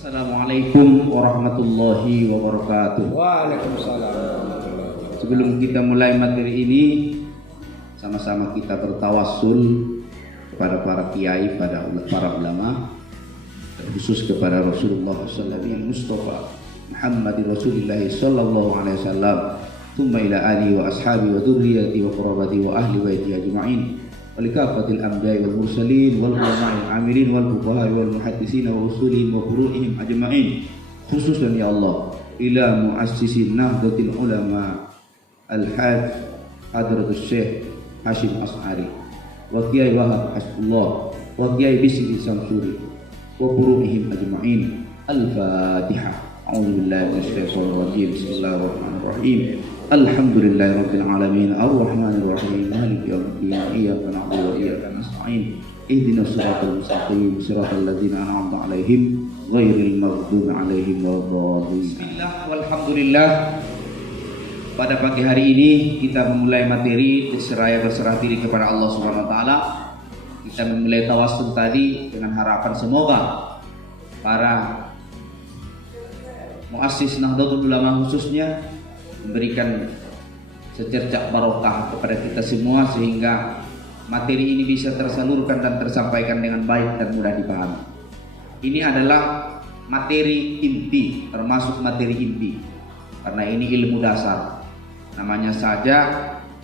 Assalamualaikum warahmatullahi wabarakatuh. Waalaikumsalam. Sebelum kita mulai materi ini, sama-sama kita bertawassul kepada para kiai, para ulama, khusus kepada Rasulullah sallallahu alaihi wasallam, Muhammad Rasulullah sallallahu alaihi wasallam, thumma ila alihi wa ashabi wa dzurriyyati wa qurabati wa ahli baiti ajma'in. ولكافة الأنبياء والمرسلين والعلماء العاملين والفقهاء والمحدثين ورسولهم وفروعهم أجمعين خصوصا يا الله إلى مؤسس نهضة العلماء الحاج حضرة الشيخ هاشم أصعري وكياي وهب حسب الله وكياي بسر السمسوري وفروعهم أجمعين. الفاتحة. أعوذ بالله من الشيطان الرجيم. بسم الله الرحمن الرحيم. Alhamdulillahi rabbil alamin arrahmanir rahim maliki yaumiddin iyyaka na'budu wa iyyaka nasta'in ihdinas siratal mustaqim siratal ladzina an'amta 'alaihim ghairil maghdubi 'alaihim waladdallin. Bismillah walhamdulillah. Pada pagi hari ini kita memulai materi seraya berserah diri kepada Allah Subhanahu wa taala. Kita memulai tawassul tadi dengan harapan semoga para muassis Nahdlatul Ulama khususnya memberikan secercah barokah kepada kita semua sehingga materi ini bisa tersalurkan dan tersampaikan dengan baik dan mudah dipahami. Ini adalah materi inti, termasuk materi inti karena ini ilmu dasar. Namanya saja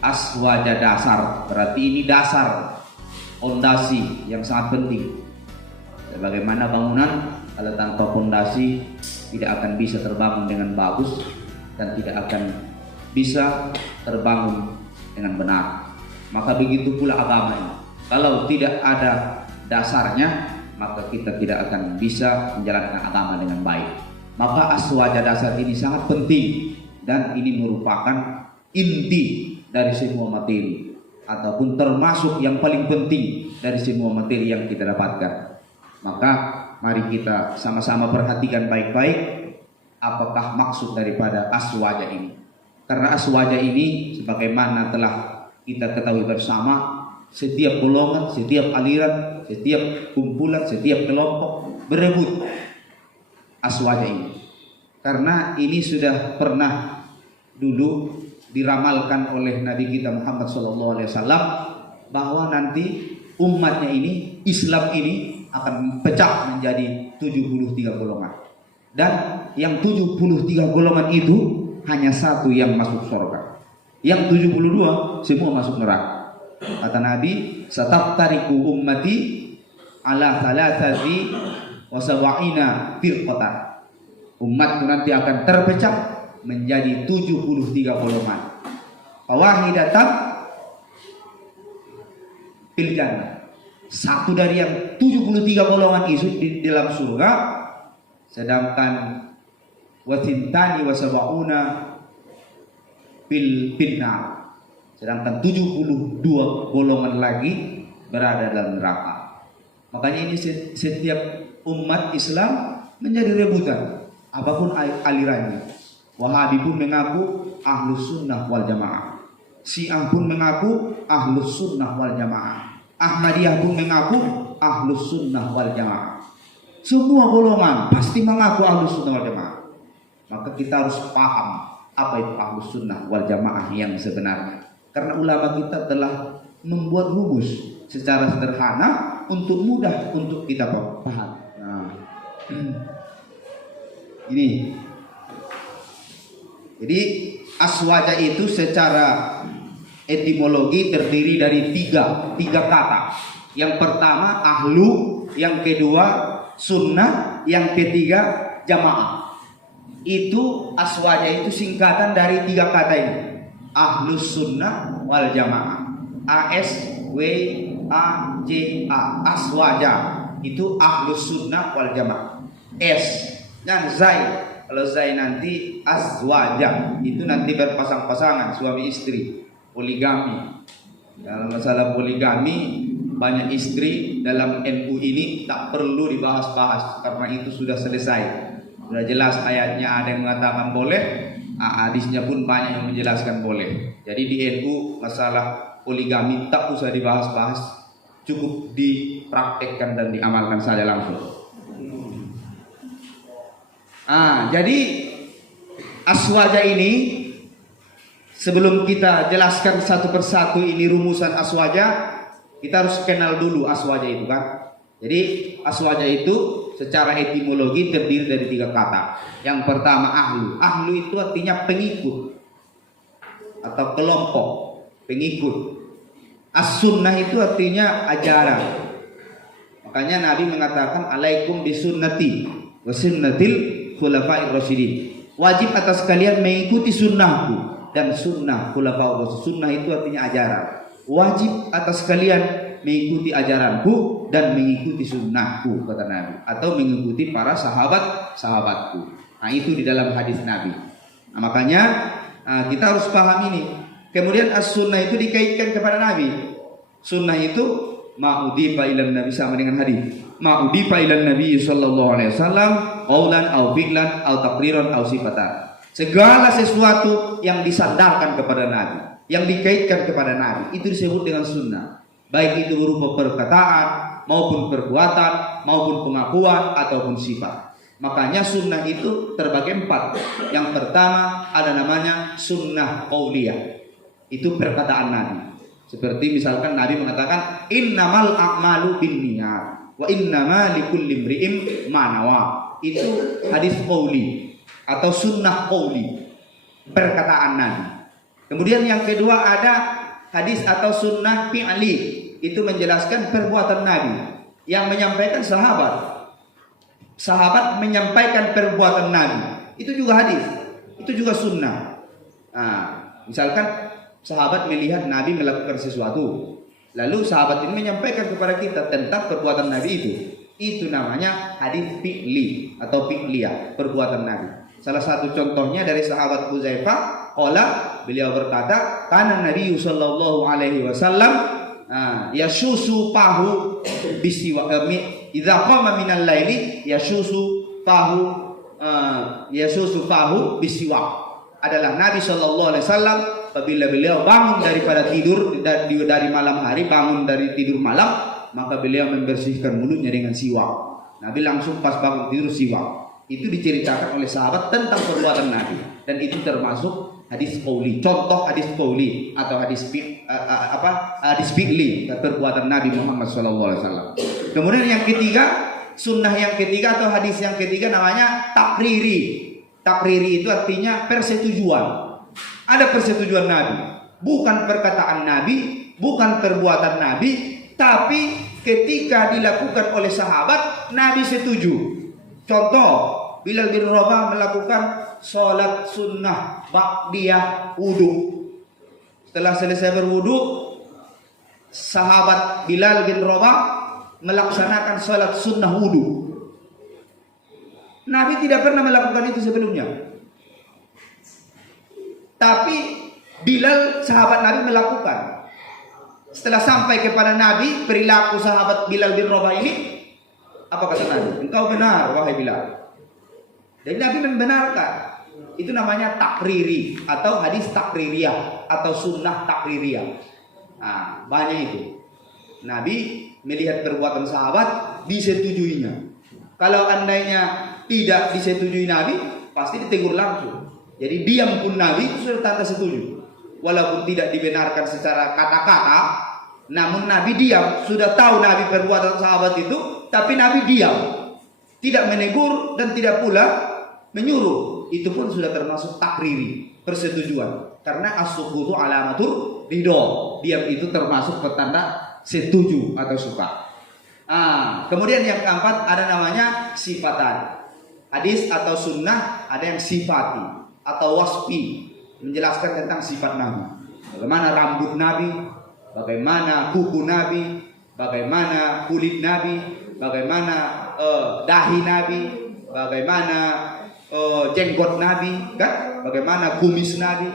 aswaja dasar, berarti ini dasar, fondasi yang sangat penting. Bagaimana bangunan kalau tanpa fondasi tidak akan bisa terbangun dengan bagus dan tidak akan bisa terbangun dengan benar. Maka begitu pula agama ini. Kalau tidak ada dasarnya, maka kita tidak akan bisa menjalankan agama dengan baik. Maka aswaja dasar ini sangat penting dan ini merupakan inti dari semua materi ataupun termasuk yang paling penting dari semua materi yang kita dapatkan. Maka mari kita sama-sama perhatikan baik-baik apakah maksud daripada aswaja ini. Karena aswaja ini sebagaimana telah kita ketahui bersama, setiap golongan, setiap aliran, setiap kumpulan, setiap kelompok berebut aswaja ini. Karena ini sudah pernah dulu diramalkan oleh Nabi kita Muhammad SAW bahwa nanti umatnya ini, Islam ini akan pecah menjadi 73 golongan. Dan yang 73 golongan itu hanya satu yang masuk surga. Yang 72 semua masuk neraka. Kata Nabi, "Sataftariqu ummati ala thalathati wa sab'ina firqatan." Umatku nanti akan terpecah menjadi 73 golongan. Wahidatan fil jannah. Satu dari yang 73 golongan itu di dalam surga, sedangkan watintani wasaba'una fil finnar, sedangkan 72 golongan lagi berada dalam neraka. Makanya ini setiap umat Islam menjadi rebutan apapun alirannya. Wahabi pun mengaku ahlus sunnah wal jamaah, Syiah pun mengaku ahlus sunnah wal jamaah, Ahmadiyah pun mengaku ahlus sunnah wal jamaah. Semua golongan pasti mengaku ahlus sunnah wal jamaah. Maka kita harus paham apa itu ahlus sunnah wal jamaah yang sebenarnya. Karena ulama kita telah membuat rumus secara sederhana untuk mudah untuk kita paham. Nah, ini. Jadi aswaja itu secara etimologi terdiri dari tiga kata. Yang pertama ahlu, yang kedua sunnah, yang ketiga jamaah. Itu aswaja itu singkatan dari tiga kata ini. Ahlus sunnah wal jamaah. ASWAJA. Aswaja itu ahlus sunnah wal jamaah. S dan zai. Kalau zai nanti azwaja, itu nanti berpasang-pasangan suami istri, poligami. Dalam masalah poligami banyak istri dalam NU ini tak perlu dibahas-bahas karena itu sudah selesai. Sudah jelas ayatnya, ada yang mengatakan boleh, hadisnya pun banyak yang menjelaskan boleh. Jadi di NU masalah poligami tak usah dibahas-bahas, cukup dipraktekkan dan diamalkan saja langsung. Jadi aswaja ini, sebelum kita jelaskan satu persatu ini rumusan aswaja, kita harus kenal dulu aswaja itu kan. Jadi aswaja itu secara etimologi terdiri dari 3 kata. Yang pertama ahlu. Ahlu itu artinya pengikut atau kelompok pengikut. As-sunnah itu artinya ajaran. Makanya Nabi mengatakan alaikum bisunnati wa sunnatil khulafa'ir rasyidin. Wajib atas kalian mengikuti sunnahku dan sunnah khulafa'ir rasyidin. Sunnah itu artinya ajaran. Wajib atas kalian mengikuti ajaranku dan mengikuti sunnahku, kata Nabi, atau mengikuti para sahabatku. Nah, itu di dalam hadis Nabi. Nah, makanya kita harus paham ini. Kemudian as-sunnah itu dikaitkan kepada Nabi. Sunnah itu ma'udifa ilan Nabi, sama dengan hadis. Ma'udifa ilan Nabi sallallahu alaihi wasallam qaulan aw fi'lan aw taqriran aw sifatan. Segala sesuatu yang disandarkan kepada Nabi, yang dikaitkan kepada Nabi, itu disebut dengan sunnah. Baik itu berupa perkataan maupun perbuatan maupun pengakuan ataupun sifat. Makanya sunnah itu terbagi 4. Yang pertama ada namanya sunnah qauliyah. Itu perkataan Nabi. Seperti misalkan Nabi mengatakan innamal a'malu binniyat wa innama likulli imri'in ma nawa. Itu hadis qauli atau sunnah qauli, perkataan Nabi. Kemudian yang kedua ada hadis atau sunnah fi'li. Itu menjelaskan perbuatan Nabi yang menyampaikan sahabat. Sahabat menyampaikan perbuatan Nabi. Itu juga hadis. Itu juga sunnah. Misalkan sahabat melihat Nabi melakukan sesuatu, lalu sahabat ini menyampaikan kepada kita tentang perbuatan Nabi itu. Itu namanya hadis fi'li atau fi'liyah, perbuatan Nabi. Salah satu contohnya dari sahabat Huzaifah, beliau berkata, "Kana Nabi sallallahu alaihi wasallam yasusu pahu bisiwa idza qama minal laili yasusu pahu bisiwa." Adalah Nabi sallallahu alaihi wasallam apabila beliau bangun daripada tidur dari malam hari, bangun dari tidur malam, maka beliau membersihkan mulutnya dengan siwak. Nabi langsung pas bangun tidur siwak. Itu diceritakan oleh sahabat tentang perbuatan Nabi, dan itu termasuk hadis qauli. Contoh hadis qauli atau hadis fi'li, perbuatan Nabi Muhammad SAW. Kemudian yang ketiga, sunnah yang ketiga atau hadis yang ketiga namanya takriri. Takriri itu artinya persetujuan. Ada persetujuan Nabi, bukan perkataan Nabi, bukan perbuatan Nabi, tapi ketika dilakukan oleh sahabat, Nabi setuju. Contoh, Bilal bin Rabah melakukan sholat sunnah ba'diyah wudu. Setelah selesai berwudu, sahabat Bilal bin Rabah melaksanakan sholat sunnah wudu. Nabi tidak pernah melakukan itu sebelumnya. Tapi Bilal sahabat Nabi melakukan. Setelah sampai kepada Nabi perilaku sahabat Bilal bin Rabah ini, apa kata Nabi? Engkau benar wahai Bilal. Dan Nabi membenarkan. Itu namanya takriri atau hadis takririyah atau sunnah takririyah. Banyak itu. Nabi melihat perbuatan sahabat, disetujuinya. Kalau andainya tidak disetujui Nabi, pasti ditegur langsung. Jadi diam pun Nabi itu sudah tanda setuju. Walaupun tidak dibenarkan secara kata-kata, namun Nabi diam. Sudah tahu Nabi perbuatan sahabat itu, tapi Nabi diam. Tidak menegur dan tidak pula menyuruh. Itu pun sudah termasuk takriri, persetujuan. Karena as-sukutu alamatur ridho. Diam itu termasuk petanda setuju atau suka. Kemudian yang keempat ada namanya sifatan. Hadis atau sunnah ada yang sifati atau wasfi, menjelaskan tentang sifat Nabi. Bagaimana rambut Nabi, bagaimana kuku Nabi, bagaimana kulit Nabi, bagaimana dahi Nabi, bagaimana jenggot Nabi, kan? Bagaimana kumis Nabi,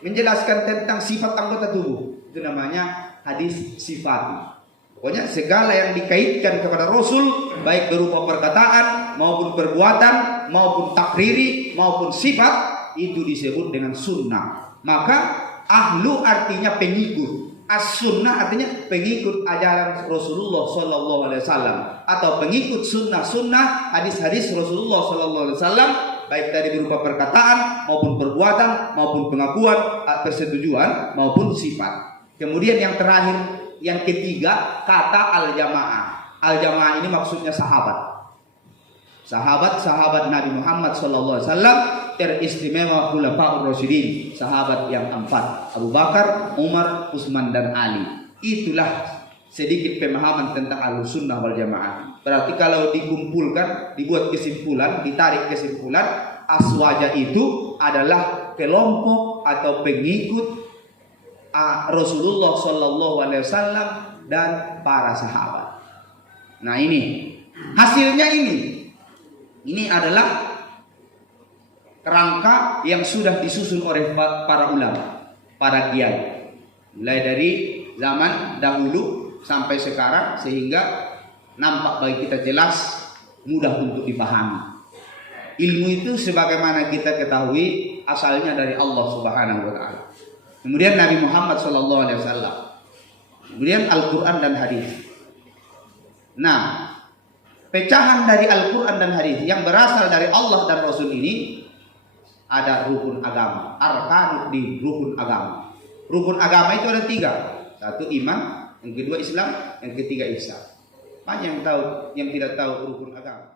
menjelaskan tentang sifat anggota tubuh. Itu namanya hadis sifati. Pokoknya segala yang dikaitkan kepada Rasul, baik berupa perkataan maupun perbuatan maupun takriri maupun sifat, itu disebut dengan sunnah. Maka ahlu artinya pengikut, as-sunnah artinya pengikut ajaran Rasulullah Sallallahu Alaihi Wasallam atau pengikut sunnah-sunnah hadis-hadis Rasulullah Sallallahu Alaihi Wasallam baik tadi berupa perkataan maupun perbuatan maupun pengakuan, persetujuan maupun sifat. Kemudian yang terakhir, yang ketiga, kata al-jamaah. Al-jamaah ini maksudnya sahabat. Sahabat Nabi Muhammad SAW, teristimewa khulafaur rasyidin, sahabat yang 4, Abu Bakar, Umar, Utsman dan Ali. Itulah sedikit pemahaman tentang Ahlussunnah wal Jamaah. Berarti kalau dikumpulkan, dibuat kesimpulan, ditarik kesimpulan, aswaja itu adalah kelompok atau pengikut Rasulullah Shallallahu Alaihi Wasallam dan para sahabat. Nah ini hasilnya, ini adalah kerangka yang sudah disusun oleh para ulama, para kiai, mulai dari zaman dahulu sampai sekarang, sehingga nampak bagi kita jelas, mudah untuk dipahami. Ilmu itu sebagaimana kita ketahui asalnya dari Allah Subhanahu wa taala. Kemudian Nabi Muhammad SAW, kemudian Al-Quran dan hadis. Nah, pecahan dari Al-Quran dan hadis yang berasal dari Allah dan Rasul ini ada rukun agama, arkanut di rukun agama. Rukun agama itu ada 3. 1 iman, yang kedua Islam, yang ketiga ihsan. Banyak yang tahu, yang tidak tahu rukun agama.